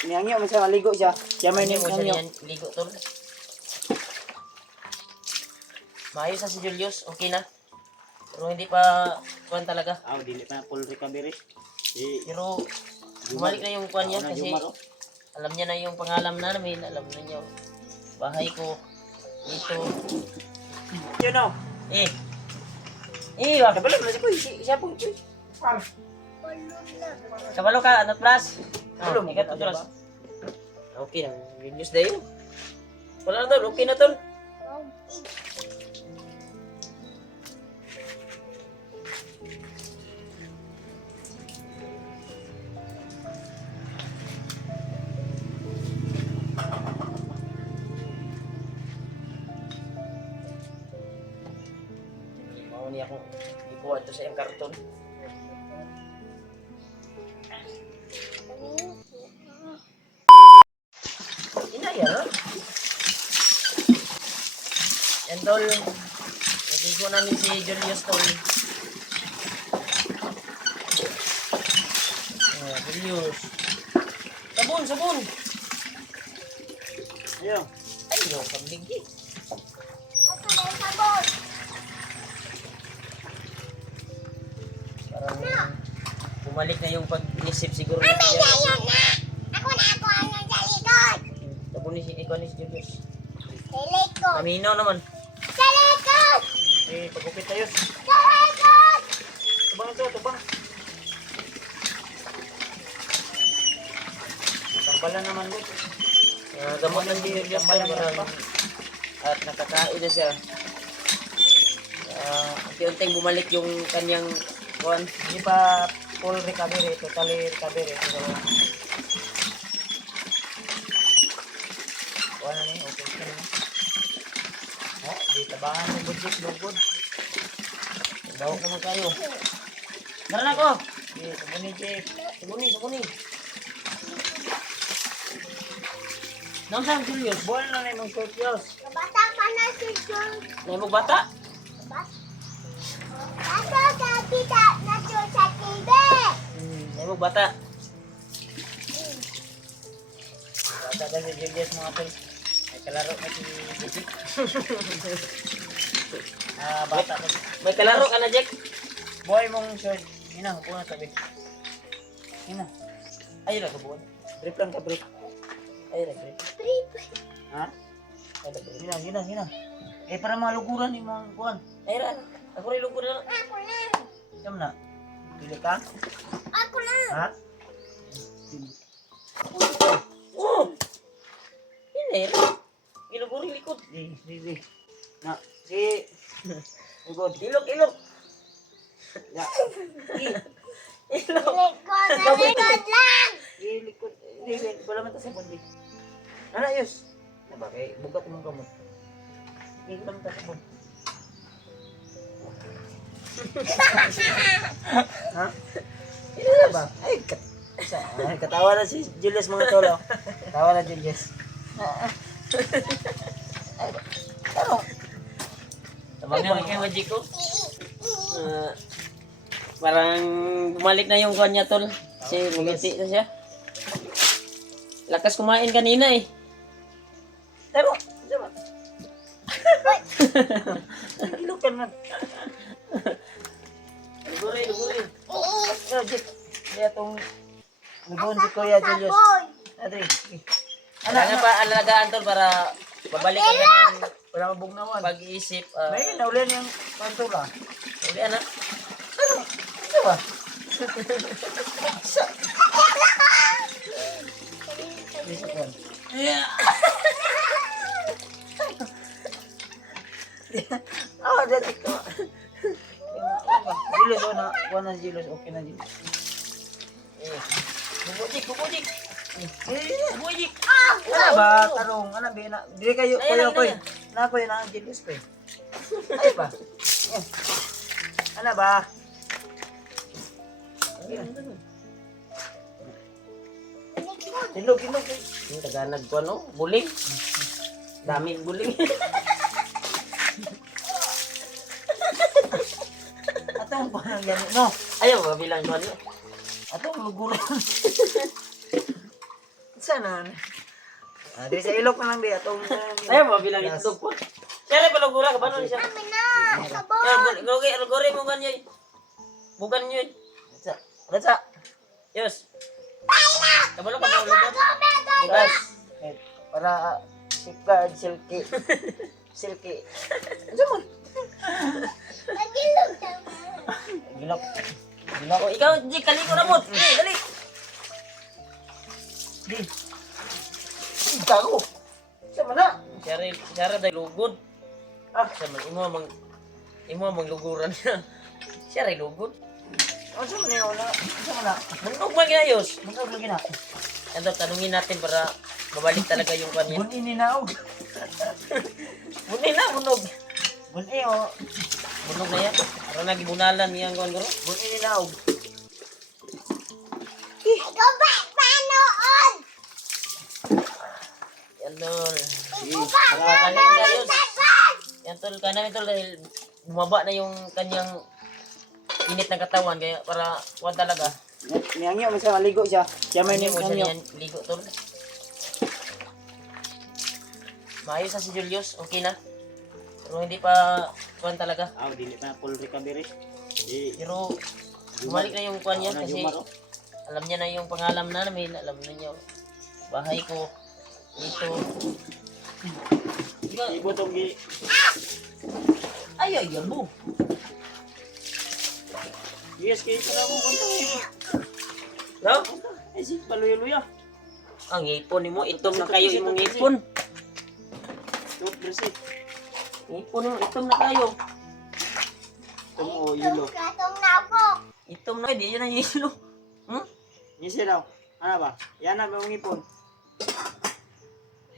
Niyangyo man siya maligo siya. Siya may Ano mo siya niyangyo. niyan, ligo tol. Maayos na si Julius, okay na. Pero hindi pa kuwan talaga. Dili pa full recovery. Pero bumalik na yung kuwan niya Ako na kasi Jumar, oh. alam niya na yung pangalan namin, alam na niya bahay ko dito. You know. Wag. Kabalo na siya ko. Siya po. Kabalo ka, ano plus? Kabalo mo, Ikat ano plus. ba? Okay na, Julius na yun. Wala na tol, okay na tol. Mau niya akong ikuha ito sa iyang karton. Inaya, no? Yan tol, naligo namin si Julius tol. Julius. Sabon, sabon! Ayun. Ay, yung pabligi. Parang bumalik na yung pag-isip siguro niya. Ako ang nagsalikod. Sabon ni si Julius. Sa likod. Aminaw naman. Sa likod. Pagupit tayo. Sa likod. Tubang ito, tubang. Tambalan naman mo. Gamot ng Julius Tambalan tol, naman pa. at nakakain na siya. Unti-unting bumalik yung kanyang kuwan. Hindi pa full recovery, totally recovery. Pero, wala na okay ka na. Di tabangan ng budget, lugod. Daw naman kayo. Meron ako! Sabuni, Jeff. Sabuni. Nang saan Julius? Buwan na na yung short yos. Bata pa na si John. Naimog bata? Bata sa kita na sa TV. Naimog bata. Bata ka si Julius mga tol. May kalaro na si Jesse. Bata ka. May kalaro ka na, Jack? Buhay mong short. Hina, hupo na tabi. Hina. Ayun na, kabuan. Brief lang ka, brief. Ayun na, Jack. Ha? Hina. Para maluguran yung mga kuhan. Ayun na. Ako rin lungkot na lang. Ako na. Siyam na. Pili ka? Ako na. Ha? Oh! Hindi. Ilog rin likod. Di. Na, si... Ugod. Ilog. Ya. Ilog. Likod lang. Likod. Di. Wala man ta sa bundi. Ano, ayos? Diba, kay bugat mong gamot. Hindi lang ta sa bundi. Ha? Hindi na ba? Ay, katawa na si Julius mga tolo. Katawa na Julius. Tabang nga kay Magic ko. Parang bumalik na yung kuwan niya, tol. Kasi bumiti na siya. Lakas kumain kanina eh. Pero, diba? Ilukan man. Luguri. Yo, Jit. Kaya itong nabon si Kuya Julius. Adri. Kailangan pa alagaan, tol, para babalik ka ng Wala mabugnawan. pag-iisip. May nauli niyang pantula. Uli, anak. Diba? Dati ko. Julius, wala na Julius. Okay na Julius. Bubujik. Bubujik. Ano Ano ba? Tarong. Ano ba? Dili kayo. Ayun, Kuya. ayun. Na kuya na Julius ko eh. Ay ba? Ano ba? Ilog. Yung taganag ko, ano? Buling. Daming buling. Atong pa nang yan. No. Ayaw, mabilang ko, ano? Atong luguran. na. Diri sa ilok na lang di atong. Ayaw mo bilang itlog po. Siya rin palugura, kabalo niya siya. Kami na. Sabon. Ya, gori mo ganyan. Bukan yun. Ratsa. Ratsa. Yes. Kabalo ka mo lugar. Bukas. Para safeguard silky. Silky. Ano mo? Nagilog naman. Gilok. O, ikaw, Jik, kaliko na mo. Dali. Di. Gago. Sama na. Siya rin dahil lugod. Siya man, imo mang luguran niya. Siya rin lugod. Ano sama na yun? Sama na. Manog ba ginayos? Magkag lagi na. Ito, tanungin natin para babalik talaga yung kanya. Bun ininaog. Bunin na, bunog. Bun o. Bunog na yan. Para nagibunalan niya ang kuwan garo. Bun ininaog. Ikaw ba? Panoon? Yan, tol. Ikaw ba? Kanin gayos. Sabon. Yan, tol. Kanin, tol. Dahil bumaba na yung kanyang init ng katawan. Kaya para kuwan talaga. Niyangyo, mas maligo siya. Siya may Hindi mo siya niyangyo. niyan ligo, tol. Maayos na si Julius. Okay na. Pero hindi pa kuwan talaga. Dili pa full recovery. Di. Pero bumalik na yung kuwan niya kasi alam niya na yung pangalan namin. Alam na niya. Bahay ko. Ito. Ibo tong gi. Ay, yabo. Yes, kaya ko na mo konta. No? Ay, si paluya-luya. Ang ipon mo. Itom na kayo imong ipon. Tot bersih. Ipon mo. Itom na kayo. Tong o yulo. Katong nabok. Itom na kayo. Di yun ang yelo. Hmm? Ngisi daw. Ano ba? Yan na mong ipon.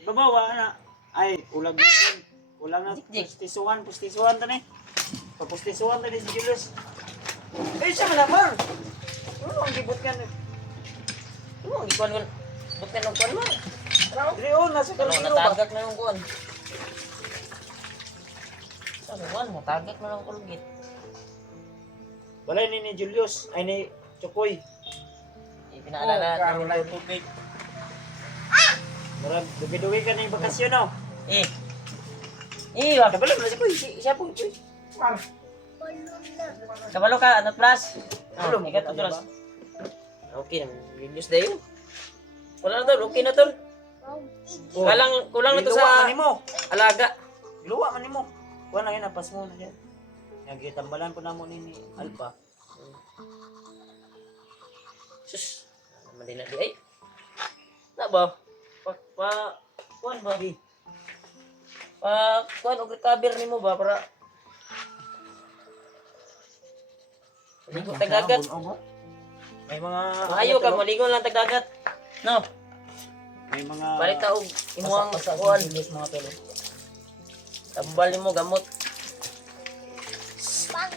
Babawa na. Ay, ulag ipon. Ulang na pustisuan to ni. Papustisuan to ni si Julius. Ay, siya naman. Ano ang gibot ka ni? Ano ang ipon ko? Buti na kuwan mo. Dili o, nasa Ano, kalbiro ba? natagak na yung kuwan. Sa kuwan, natagak na yung kulgit. Balay ni Julius. Ay, ni Chokoy. Ipinaalala namin yung tubig. Marag, dubi-dubi ka na yung bakasyon, no? Wag. Kabalo mo na si Koy. Siya po, Koy. Kabalo ka, ano plus? Kabalo mo. Ikat plus. Okay naman, Julius dayo. Wala na tol, okay na tol. Kulang na to Giluwa sa man nimo. alaga. Giluwa man nimo. Kuha na yun, napas mo na dyan. Nagitambalan ko na mo ni Alpha. Sus, naman din na di ay. Na ba? Kuan ba? Kuan, og recover nimo ba para maligo tagagat. May mga... Maayo ka, maligo lang tagagat. No, May mga... balik ta og imuang kuan. mga telo. Tambal nimo gamot.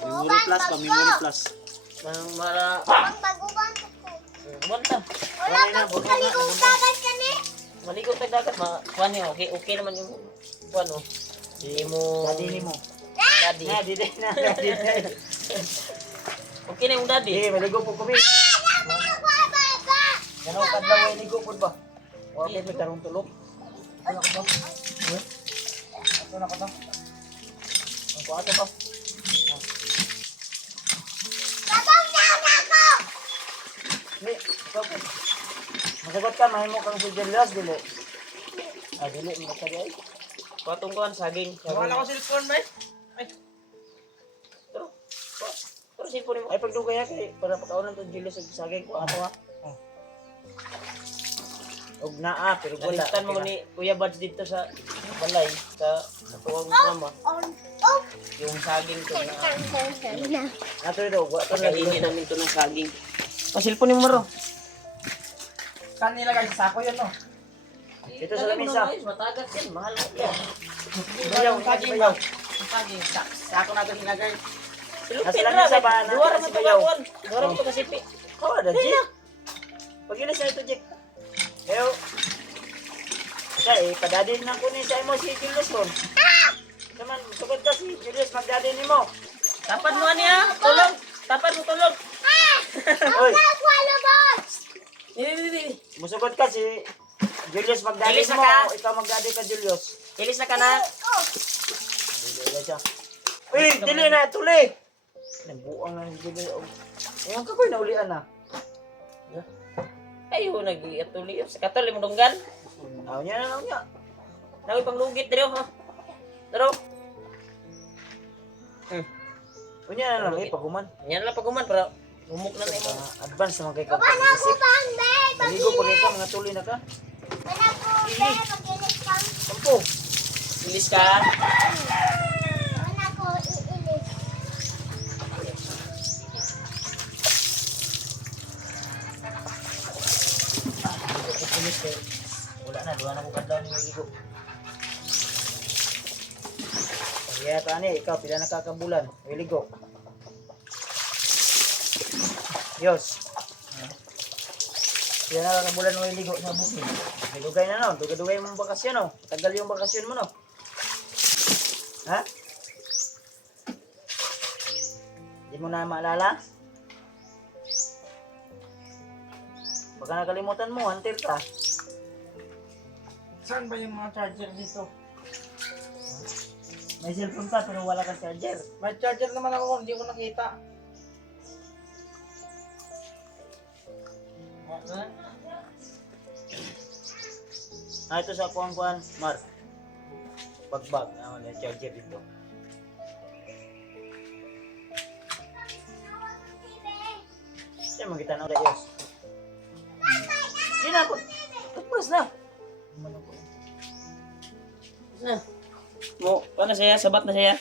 Memory plus ba? Memory plus. Para Pagbaguban ko. banta. Wala kang kaligong dagat ka ni. Maligo tagagat kuan niyo. Okay naman yung kuan oh. Imo Daddy nimo. daddy. Na, di na. Daddy na. Okay na yung daddy. Maligo po kami. Dami ako baba. Ganun kadlaw ay ligo po ba? Wala po may tarong tulog. Ano ka ba? Ano na ka ba? Ang kuwato ba? Babang na ako. Hindi, ikaw po. Masagot ka, mahimo kang si Julius, dili. Dili, mga sabi ay. Patong kuan saging. Wala ko cellphone ba? Ay. Pero cellphone mo. Ay, pagdugay ha, kay para pagkaunan to Julius sa sagay ko, ato ha. Og naa, pero wala. Nalitan mo ni Kuya Bads dito sa balay sa tuwang mama. Oh. Yung saging ko na Ato ito, wala to na pagkainin namin to ng saging. Cellphone mo ro. Saan nilagay sa sako yun, no? Ito sa lamisa. Matagat yan, mahal mo yan. Bayaw, saging bayaw. Saging. Sako nato nilagay. Silupin Nasa ra lamisa ba? ba? Duwara mo Nasa to bayaw. kawan. Duwara mo to kasipi. Kawa na, Jik. Pag ilis na ito, Jik. Ew. Siya eh, padadin na ko ni sa imo si Julius mo. Naman, sugod ka si Julius, magdadin ni mo. Tapan mo niya, tulog. Tapan mo tulog. Oy, Wala boss. Dili. musugod ka si Julius, magdadi Ilis na mo. ka. Ikaw magdadi ka, Julius. Ilis na ka na. Oh, Dili siya. Uy, dili na, tuli. Nagbuang na ni Julius. Ayun ka ko'y naulian na. Ayo, nag-iatuli. Sa katol, yung dunggan. Naw niya na, naw niya. Nawi pang lugit dito, ha? Taro. Unya na lang, paguman. Yan lang paguman, para humok na na mo. Advance naman kay Bana ko kapag-isip. bang, babe. Maligo pag ikaw, mga tuloy na ka. Bana ko, babe. Pag-ilis kang. Sampo. Ilis ka. Bana ko, iilis. Pulis kay wala na, duha na ko kadlaw ni maligo. Kaya ta ani, ikaw pila na kakabulan, maligo. Yos. Pila na kakabulan mo maligo sa bukid. Dugay na no, dugay mo bakasyon no. Tagal yung bakasyon mo no. Ha? Di mo na maalala? Baka nakalimutan mo, hunter ka. Saan ba yung mga charger dito? May cellphone ka pero wala kang charger. May charger naman ako, hindi ko nakita. Ah, ito sa kuhan, Mar. Bagbag, wala yung charger dito. Siya magkita na ulit, Yos. Hindi na po. Tapos na. Na. Mo, paano siya? Sabat na siya.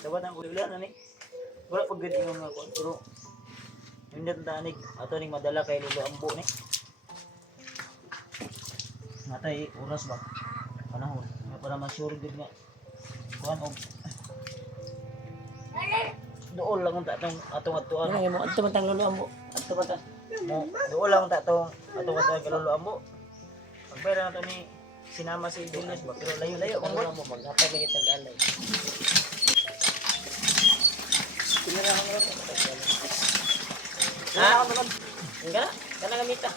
Dapat ang ulit na ni. Wala pag ganyan ng mga kuhan. Pero, hindi na tanig. Ato ning madala kay Lilo Ambo ni. Natay, oras ba? Panahon. Para ma-sure good nga. Kuhan o. Doon lang ang tatong atong atuan. Ano mo? Ato matang luluan mo. Ato matang. Mo, doon lang ang tatong atong atuan kaluluan mo. Pagpera na to ni sinama si Julius ba? Pero layo-layo. Ano lang mo? Maghatag may tag-alay. Pinira ko na lang. Ha? Enggak? Kana gamita.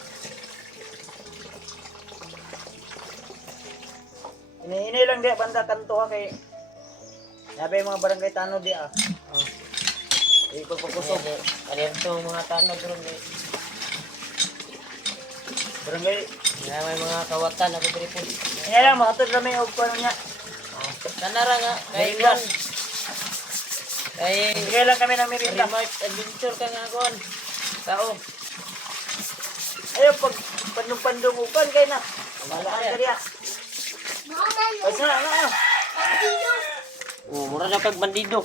Ini lang dia banda kanto ha kay Nabe mga barangay tanod di ah. Oh. Ipagpakusog. Ano ito mga tanong doon eh. Barangay. Nga may mga kawatan ako diri po. Iya lang mga tod rami og kuno niya. Kanara nga kay Merinda. Juan. Kay Bigay lang kami ng merinda. Remote adventure ka nga kon. Tao. Ayo pag pandong-pandong upan kay na. Wala ka diya. Mama, Basta na. pag-iyo. Oh, mura na kag bandido.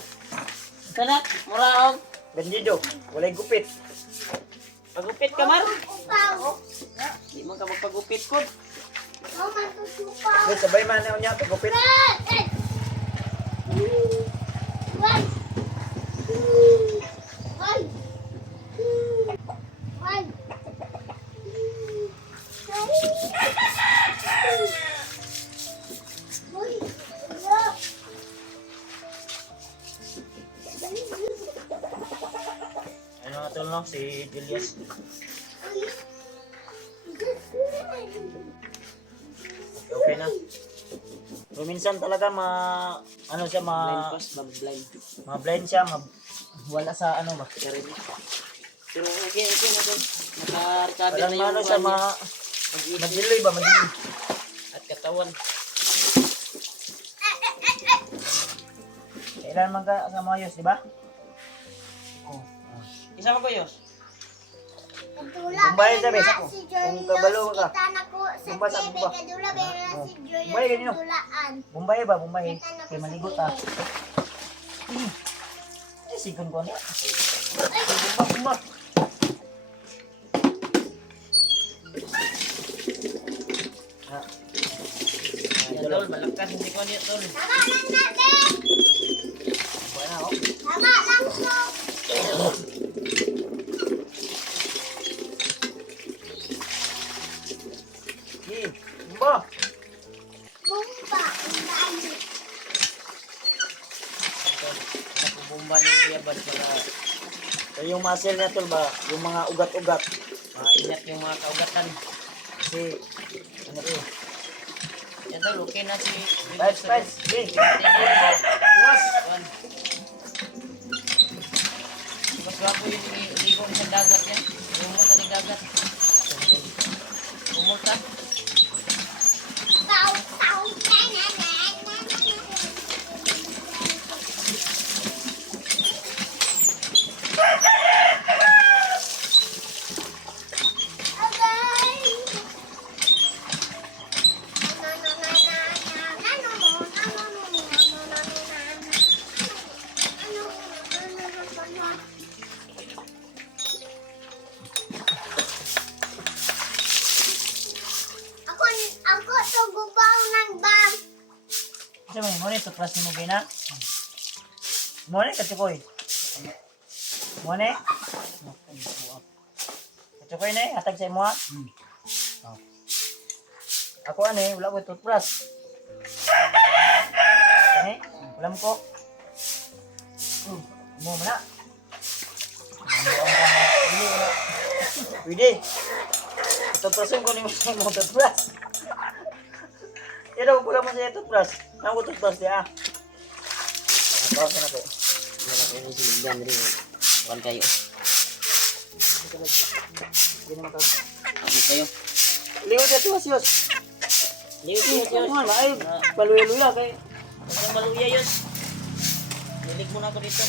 Kana, mura og Bandido, walay gupit. pagupit ka man. Upaw. Di man ka magpagupit kon. Mama, tutupaw. May sabay man na niya pagupit. Ano nga to no si Julius. Okay na. So, minsan talaga ano siya Blind pass, blind. blind siya, wala sa ano ba? Sarili. Pero okay na to. Naka-recover Walang na yung ano siya madiloy ba, madiloy. at katawan. Kailan man ka sa mga yos, di ba? Oh. Isa mo ko yos. Bumbay sabi, kung kabalo ka. Bumbay sa bumba. Kadula ba Oh. si Julius Bumbay ganyan. tulaan. Bumbay ba, Bumbay. Kay maligot ah. Eh, sigon ko niya. Bumba. Ah. Yan tol, malakas hindi ko niya tol. Tama lang natin. Bumbay na oh. Tama lang to. Sige, bumba. Bumba. Ang dami. Nakubumba ni Kuya Bad para So, yung muscle niya tol ba, yung mga ugat-ugat. maingat yung mga kaugatan. Kasi Ano ko? Yan daw, okay na si Spice, spice. Okay. Bukas. Mas gwapo yung ligo sa dagat yan. Pumunta ng dagat. Pumunta. Tao, tao, na, na, na. Ako to gubaw ng bag. Kasi mo ni toothbrush ni mo gina. Mo ni katukoy. Mo ni. Katukoy ni hatag sa imo ha. Ako ani wala ko toothbrush. Ani, wala mo ko. Mo mana. Pwede. Toothbrush ko ni mo toothbrush. Ito, pula mo sa toothbrush. Nang ko toothbrush dia. Bawas na ko. Yan ako yung sinigyan rin. Bukan kayo. Hindi naman ka. Ano kayo? Liw dia tuwas yos. Liyo Ano nga, ay, baluya-luya kay. Ang maluya yun. Nilig muna ako dito.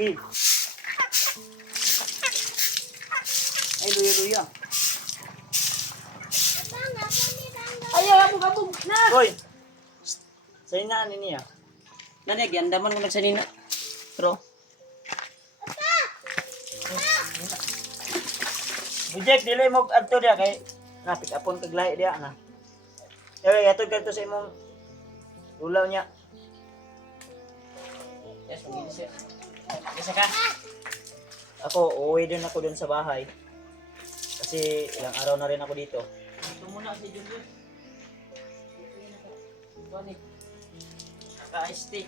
Eh. Ay, luya-luya. Ayaw, abog-abog na! Hoy! Sa inaan niya. Nani, giandaman ko nagsanina. Pero, Bujek, dili mo adto dia kay napik apon kag lahi dia na. Ewe, atod kadto sa imong ulaw niya. yes, mag-inis yun. Isa ka? Ako, uuwi din ako dun sa bahay. Kasi ilang araw na rin ako dito. Ito muna si Julius. Bani. Naka-iced tea.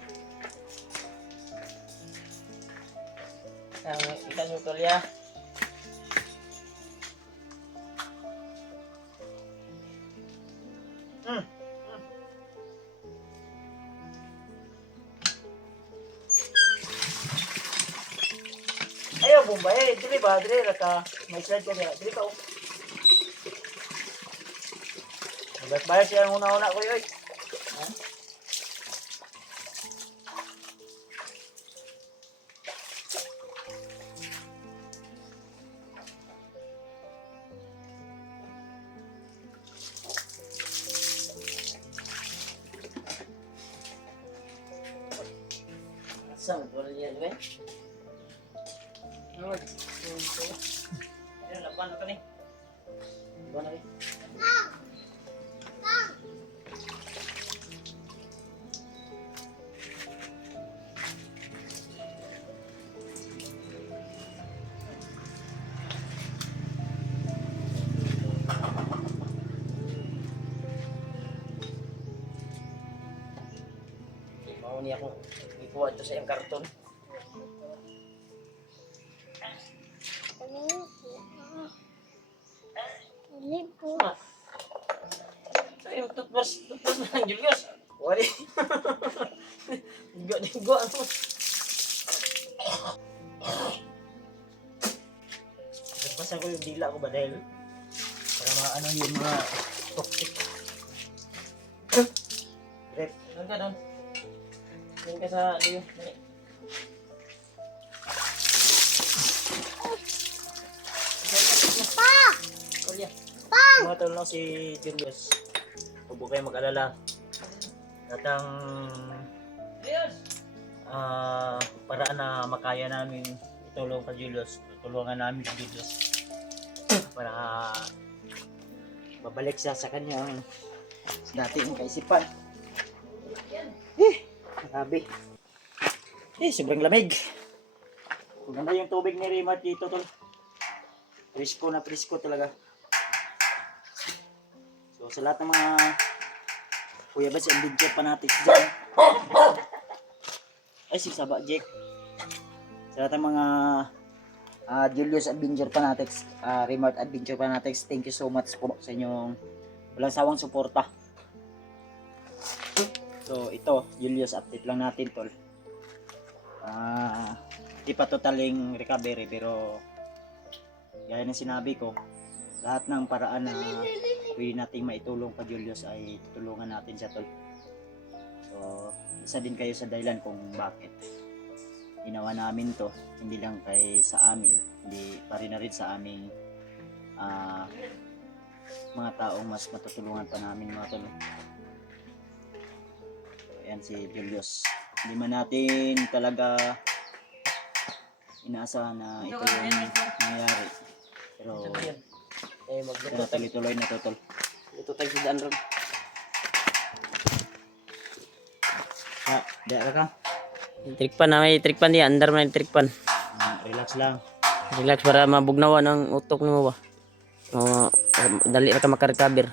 Ikan utol ya. Hmm. Ayaw, Bombay. Dili ba? Dili ra ka. May slide ka dira. Dili ka. Bayar siya ang una-una ko yoy. Ha? Asam, wala yan, ba? Ano? Ano, laban ka ni? Laban na rin. Mau niya akong ikuha ito sa iyong karton. Lipo. Sa iyong toothbrush na lang, Julius. Wali. Digo, ano? Nagpasan ko yung dila ko ba dahil para maano yung mga toxic. Rep. Doon ka doon. Doon ka sa liyo. Dali. Pa! Olya. Tumatol lang si Julius. Huwag po kayo mag-alala. Datang Julius! paraan na makaya namin itulong kay Julius. Tulungan namin si Julius para babalik siya sa kanyang dating kaisipan. Grabe. Sobrang lamig. Maganda yung tubig ni Rimart dito, tol. Presko na presko talaga. So, sa lahat ng mga kuya ba si Ambidjo fanatics dyan. Ay, si Saba Jack. Sa lahat ng mga Julius Adventure Fanatics, Remart Adventure Fanatics, thank you so much po sa inyong walang sawang suporta. So ito, Julius, update lang natin tol. Di pa totaling recovery pero gaya ng sinabi ko, lahat ng paraan na pwede nating maitulong pa Julius ay tutulungan natin siya tol. So isa din kayo sa dahilan kung bakit ginawa namin to, hindi lang kay sa amin, hindi pa rin na rin sa aming mga taong mas matutulungan pa namin mga tol. So, ayan si Julius. Hindi man natin talaga inaasahan na ito yung nangyayari. Pero Magluto tayo. tuloy-tuloy na to tol. Ito tayo sa daan ron. Diyan ka. Trikpan na, may trikpan diyan. Andar na yung trikpan. Relax lang. Relax para mabugnawan ang utok mo ba. Dali ra ka makarecover.